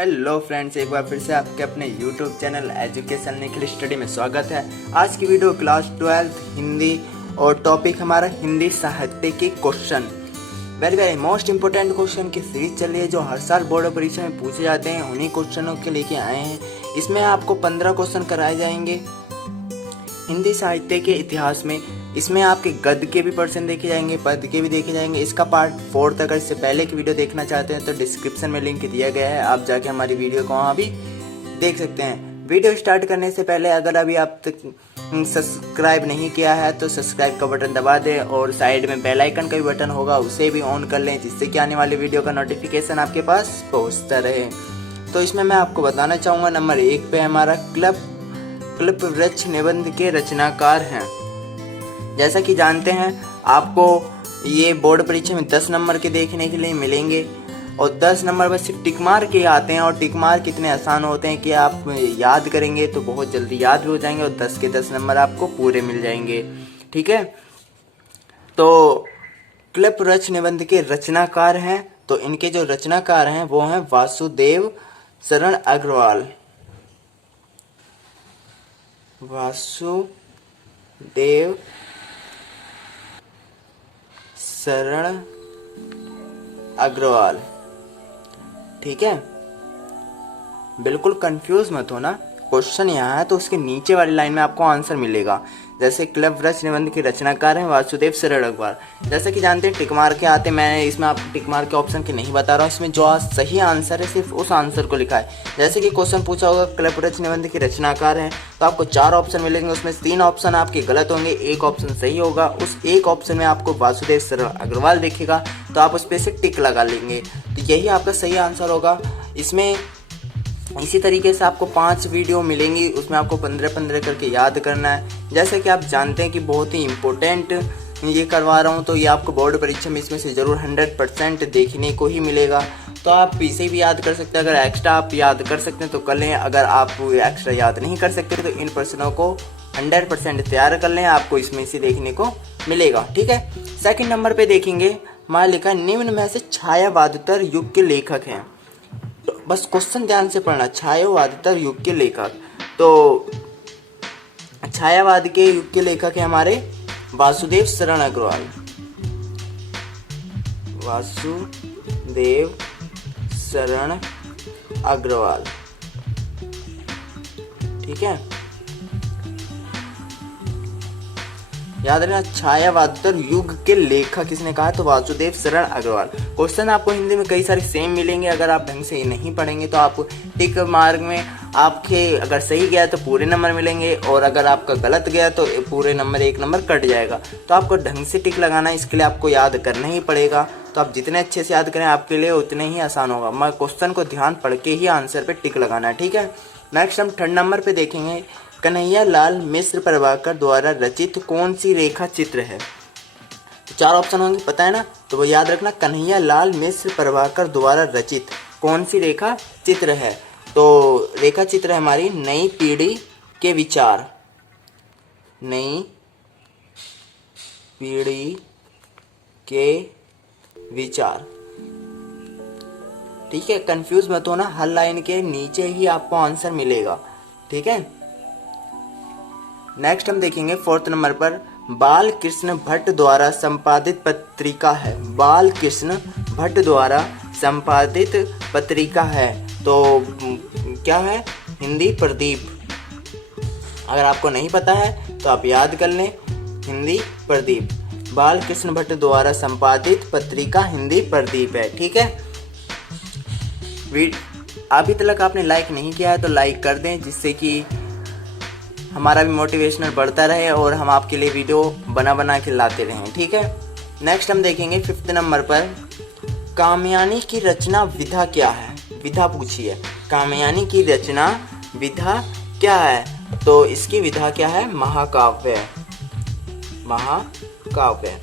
Hello friends, एक बार फिर से आपके अपने YouTube channel education Nikhil study में स्वागत है। आज की वीडियो क्लास 12 हिंदी और टॉपिक हमारा हिंदी साहित्य के question, very most important question की सीरीज चल रही है जो हर साल बोर्ड परीक्षा में पूछे जाते हैं। उन्हीं क्वेश्चनों के लेके आए हैं। इसमें आपको 15 क्वेश्चन कराए जाएंगे हिंदी साहित्य के इतिहास में। इसमें आपके गद्य के भी पर्सन देखे जाएंगे, पद्य के भी देखे जाएंगे। इसका पार्ट 4 तक, इससे पहले की वीडियो देखना चाहते हैं तो डिस्क्रिप्शन में लिंक दिया गया है, आप जाके हमारी वीडियो को वहाँ भी देख सकते हैं। वीडियो स्टार्ट करने से पहले अगर अभी आप तक सब्सक्राइब नहीं किया है तो सब्सक्राइब का बटन दबा दें और साइड में बेल आइकन का भी बटन होगा, उसे भी ऑन कर लें, जिससे कि आने वाली वीडियो का नोटिफिकेशन आपके पास पहुँचता रहे। तो इसमें मैं आपको बताना चाहूँगा, नंबर 1 पे हमारा कल्पवृक्ष निबंध के रचनाकार हैं। जैसा कि जानते हैं, आपको ये बोर्ड परीक्षा में 10 नंबर के देखने के लिए मिलेंगे और 10 नंबर बस सिर्फ टिक मार के आते हैं। और टिक मार कितने आसान होते हैं कि आप याद करेंगे तो बहुत जल्दी याद भी हो जाएंगे और 10 के 10 नंबर आपको पूरे मिल जाएंगे। ठीक है, तो कल्पवृक्ष निबंध के रचनाकार हैं, तो इनके जो रचनाकार हैं वो हैं वासुदेव शरण अग्रवाल। वासुदेव शरण अग्रवाल। ठीक है, बिल्कुल कंफ्यूज मत होना। क्वेश्चन यहाँ है तो उसके नीचे वाली लाइन में आपको आंसर मिलेगा। जैसे कल्पवृक्ष निबंध के रचनाकार हैं वासुदेव शरण अग्रवाल। जैसे कि जानते हैं टिक मार के आते, मैं इसमें आपको टिक मार के ऑप्शन के नहीं बता रहा हूँ। इसमें जो सही आंसर है सिर्फ उस आंसर को लिखा है। जैसे कि क्वेश्चन पूछा होगा कल्पवृक्ष निबंध के रचनाकार हैं, तो आपको 4 ऑप्शन मिलेंगे, उसमें 3 ऑप्शन आपके गलत होंगे, 1 ऑप्शन सही होगा। उस 1 ऑप्शन में आपको वासुदेव शरण अग्रवाल दिखेगा तो आप उस पर से टिक लगा लेंगे, तो यही आपका सही आंसर होगा। इसमें इसी तरीके से आपको 5 वीडियो मिलेंगी, उसमें आपको 15-15 करके याद करना है। जैसे कि आप जानते हैं कि बहुत ही इम्पोर्टेंट ये करवा रहा हूँ, तो ये आपको बोर्ड परीक्षा में इसमें से ज़रूर 100% देखने को ही मिलेगा। तो आप इसे भी याद कर सकते हैं। अगर एक्स्ट्रा आप याद कर सकते हैं तो कर लें, अगर आप एक्स्ट्रा याद नहीं कर सकते तो इन प्रश्नों को 100% तैयार कर लें, आपको इसमें से देखने को मिलेगा। ठीक है, सेकेंड नंबर पर देखेंगे, मान लिखा निम्न में से छायावादोत्तर युग के लेखक हैं। तो बस क्वेश्चन ध्यान से पढ़ना, छायावादोत्तर युग के लेखक। तो छायावाद के युग के लेखक हैं हमारे वासुदेव शरण अग्रवाल। वासुदेव शरण अग्रवाल। ठीक है, याद रखना, छायावादोत्तर युग के लेखक किसने कहा, तो वासुदेव शरण अग्रवाल। क्वेश्चन आपको हिंदी में कई सारे सेम मिलेंगे, अगर आप ढंग से नहीं पढ़ेंगे तो आप टिक मार्क में आपके अगर सही गया तो पूरे नंबर मिलेंगे और अगर आपका गलत गया तो पूरे नंबर 1 नंबर कट जाएगा। तो आपको ढंग से टिक लगाना है, इसके लिए आपको याद करना ही पड़ेगा। तो आप जितने अच्छे से याद करें आपके लिए उतने ही आसान होगा। मैं क्वेश्चन को ध्यान पढ़ के ही आंसर पे टिक लगाना है। ठीक है, नेक्स्ट हम 3rd नंबर पे देखेंगे, कन्हैया लाल मिश्र प्रभाकर द्वारा रचित कौन सी रेखा चित्र है। तो 4 ऑप्शन होंगे, पता है ना, तो वो याद रखना, कन्हैया लाल मिश्र प्रभाकर द्वारा रचित कौन सी रेखा चित्र है। तो रेखा चित्र है हमारी नई पीढ़ी के विचार। नई पीढ़ी के विचार। ठीक है, कंफ्यूज मत होना, हर लाइन के नीचे ही आपको आंसर मिलेगा। ठीक है, नेक्स्ट हम देखेंगे 4th नंबर पर, बाल कृष्ण भट्ट द्वारा संपादित पत्रिका है। बाल कृष्ण भट्ट द्वारा संपादित पत्रिका है, तो क्या है, हिंदी प्रदीप। अगर आपको नहीं पता है तो आप याद कर लें, हिंदी प्रदीप। बाल कृष्ण भट्ट द्वारा संपादित पत्रिका हिंदी प्रदीप है। ठीक है, अभी तक आपने लाइक नहीं किया है तो लाइक कर दें, जिससे कि हमारा भी मोटिवेशनल बढ़ता रहे और हम आपके लिए वीडियो बना के लाते रहें। ठीक है, नेक्स्ट हम देखेंगे 5th नंबर पर, कामयानी की रचना विधा क्या है। विधा पूछी है, कामयानी की रचना विधा क्या है, तो इसकी विधा क्या है, महाकाव्य। महाकाव्य।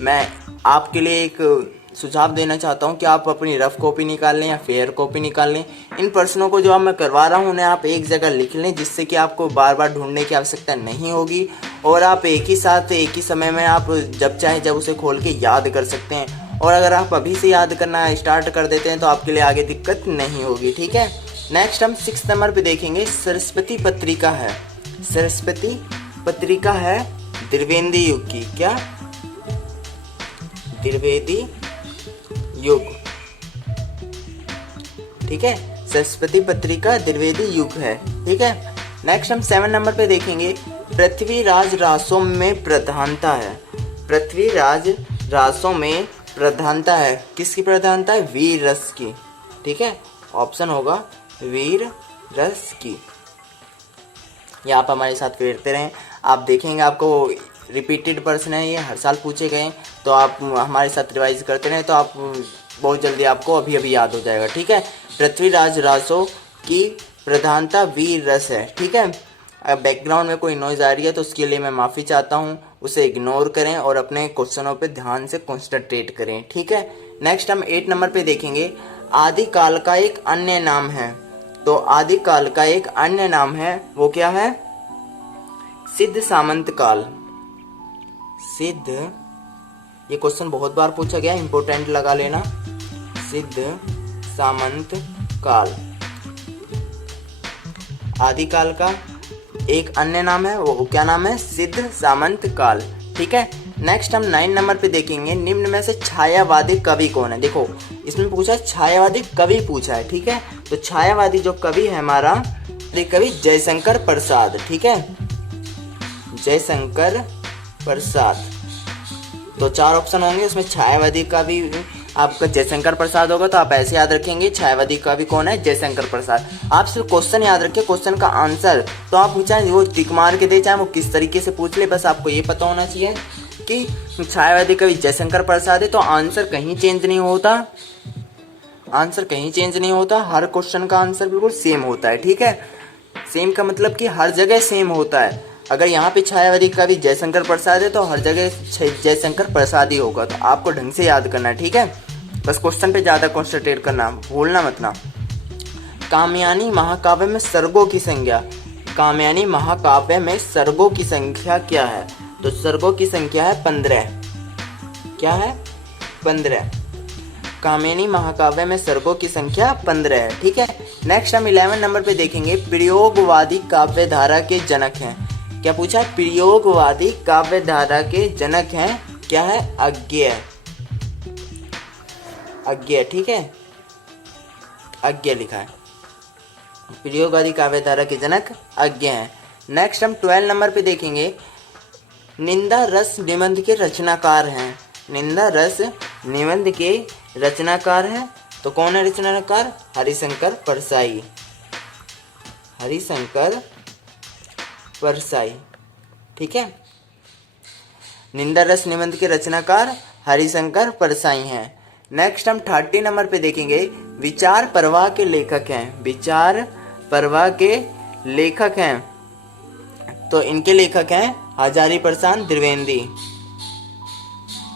मैं आपके लिए एक सुझाव देना चाहता हूं कि आप अपनी रफ कॉपी निकाल लें या फेयर कॉपी निकाल लें। इन प्रश्नों को जो अब मैं करवा रहा हूं उन्हें आप एक जगह लिख लें, जिससे कि आपको बार बार ढूंढने की आवश्यकता नहीं होगी और आप एक ही साथ एक ही समय में आप जब चाहे जब उसे खोल के याद कर सकते हैं। और अगर आप अभी से याद करना स्टार्ट कर देते हैं तो आपके लिए आगे दिक्कत नहीं होगी, ठीक है। नेक्स्ट हम 6 नंबर पे देखेंगे, सरस्वती पत्रिका है। सरस्वती पत्रिका है द्विवेदी युग की, क्या? द्विवेदी युग, ठीक है। सरस्वती पत्रिका द्विवेदी युग है, ठीक है। नेक्स्ट हम 7 नंबर पे देखेंगे, पृथ्वीराज रासों में प्रधानता है। पृथ्वीराज रासों में प्रधानता है, किसकी प्रधानता है? वीर रस की, ठीक है। ऑप्शन होगा वीर रस की। ये आप हमारे साथ फेरते रहें, आप देखेंगे आपको रिपीटेड प्रश्न है, ये हर साल पूछे गए, तो आप हमारे साथ रिवाइज करते रहें तो आप बहुत जल्दी आपको अभी याद हो जाएगा, ठीक है। पृथ्वीराज रासों की प्रधानता वीर रस है, ठीक है। अब बैकग्राउंड में कोई नॉइज आ रही है तो उसके लिए मैं माफ़ी चाहता हूँ, उसे इग्नोर करें और अपने क्वेश्चनों पे ध्यान से कॉन्सेंट्रेट करें, ठीक है। नेक्स्ट हम 8 नंबर पे देखेंगे, आदिकाल का एक अन्य नाम है। तो आदिकाल का एक अन्य नाम है, वो क्या है? सिद्ध सामंत काल। सिद्ध, ये क्वेश्चन बहुत बार पूछा गया, इंपोर्टेंट लगा लेना। सिद्ध सामंत काल आदिकाल का एक अन्य नाम है, वो क्या नाम है? सिद्ध सामंत काल, ठीक है। नेक्स्ट हम 9 नंबर पे देखेंगे, निम्न में से छायावादी कवि कौन है? देखो इसमें पूछा छायावादी कवि पूछा है, ठीक है। तो छायावादी जो कवि है हमारा, कवि जयशंकर प्रसाद, ठीक है। जयशंकर प्रसाद। तो 4 ऑप्शन होंगे, उसमें छायावादी कवि आपका जयशंकर प्रसाद होगा, तो आप ऐसे याद रखेंगे छायावादी कवि कौन है? जयशंकर प्रसाद। आप सिर्फ क्वेश्चन याद रखें, क्वेश्चन का आंसर तो आप चाहे वो टिक मार के दे, चाहे वो किस तरीके से पूछ ले, बस आपको ये पता होना चाहिए कि छायावादी कवि जयशंकर प्रसाद है। तो आंसर कहीं चेंज नहीं होता, आंसर कहीं चेंज नहीं होता, हर क्वेश्चन का आंसर बिल्कुल सेम होता है, ठीक है। सेम का मतलब कि हर जगह सेम होता है। अगर यहाँ पे छायावादी कवि जयशंकर प्रसाद है तो हर जगह जयशंकर प्रसाद ही होगा, तो आपको ढंग से याद करना है, ठीक है। बस क्वेश्चन पे ज़्यादा कॉन्सेंट्रेट करना, भूलना मत ना। कामयानी महाकाव्य में सर्गों की संख्या, कामयानी महाकाव्य में सर्गों की संख्या क्या है? तो सर्गों की संख्या है 15, क्या है? 15। कामयानी महाकाव्य में सर्गों की संख्या 15 है, ठीक है। नेक्स्ट हम 11 नंबर पे देखेंगे, प्रयोगवादी काव्य धारा के जनक हैं। क्या पूछा? प्रयोगवादी काव्य धारा के जनक हैं, क्या है? अज्ञेय, अज्ञेय, ठीक है। अज्ञेय लिखा है, प्रयोगवादी काव्य धारा के जनक अज्ञेय हैं। नेक्स्ट हम 12 नंबर पे देखेंगे, निंदा रस निबंध के रचनाकार हैं। निंदा रस निबंध के रचनाकार हैं, तो कौन है रचनाकार? हरिशंकर परसाई, हरिशंकर परसाई, ठीक है। निंदा रस निबंध के रचनाकार हरिशंकर परसाई हैं। नेक्स्ट हम 30 नंबर पे देखेंगे, विचार प्रवाह के लेखक हैं। विचार प्रवाह के लेखक हैं, तो इनके लेखक हैं हजारी प्रसाद द्विवेदी,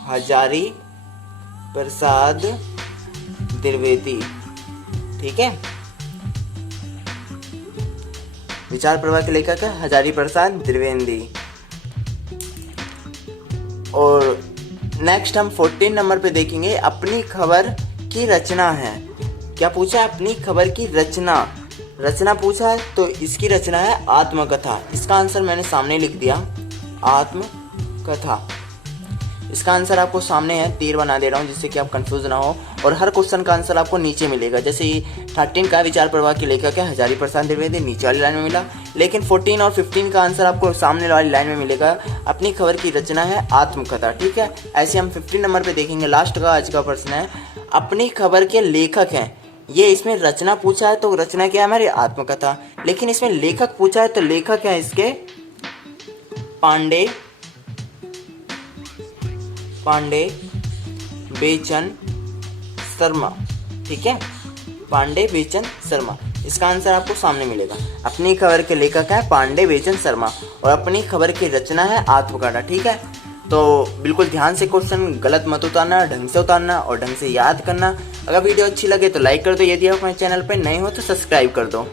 हजारी प्रसाद द्विवेदी, ठीक है। विचार प्रवाह के लेखक है हजारी प्रसाद द्विवेदी। और नेक्स्ट हम 14 नंबर पे देखेंगे, अपनी खबर की रचना है। क्या पूछा? अपनी खबर की रचना, रचना पूछा है, तो इसकी रचना है आत्मकथा। इसका आंसर मैंने सामने लिख दिया, आत्मकथा। इसका आंसर आपको सामने है, तीर बना दे रहा हूँ जिससे कि आप कंफ्यूज ना हो, और हर क्वेश्चन का आंसर आपको नीचे मिलेगा। जैसे 13 का विचार प्रवाह के लेखक है हजारी प्रसाद द्विवेदी, नीचे वाली लाइन में मिला, लेकिन 14 और 15 का आंसर आपको सामने वाली लाइन में मिलेगा, अपनी खबर की रचना है आत्मकथा, ठीक है। ऐसे हम 15 नंबर पे देखेंगे, लास्ट का आज का प्रश्न है, अपनी खबर के लेखक हैं। ये इसमें रचना पूछा है, तो रचना क्या है हमारी? आत्मकथा। लेकिन इसमें लेखक पूछा है, तो लेखक है इसके पांडे, पांडे बेचन शर्मा, ठीक है। पांडे बेचन शर्मा, इसका आंसर आपको सामने मिलेगा। अपनी खबर के लेखक है पांडे बेचन शर्मा और अपनी खबर की रचना है आत्मकथा, ठीक है। तो बिल्कुल ध्यान से क्वेश्चन गलत मत उतारना, ढंग से उतारना और ढंग से याद करना। अगर वीडियो अच्छी लगे तो लाइक कर दो, यदि आप हमारे चैनल पर नए हो तो सब्सक्राइब कर दो।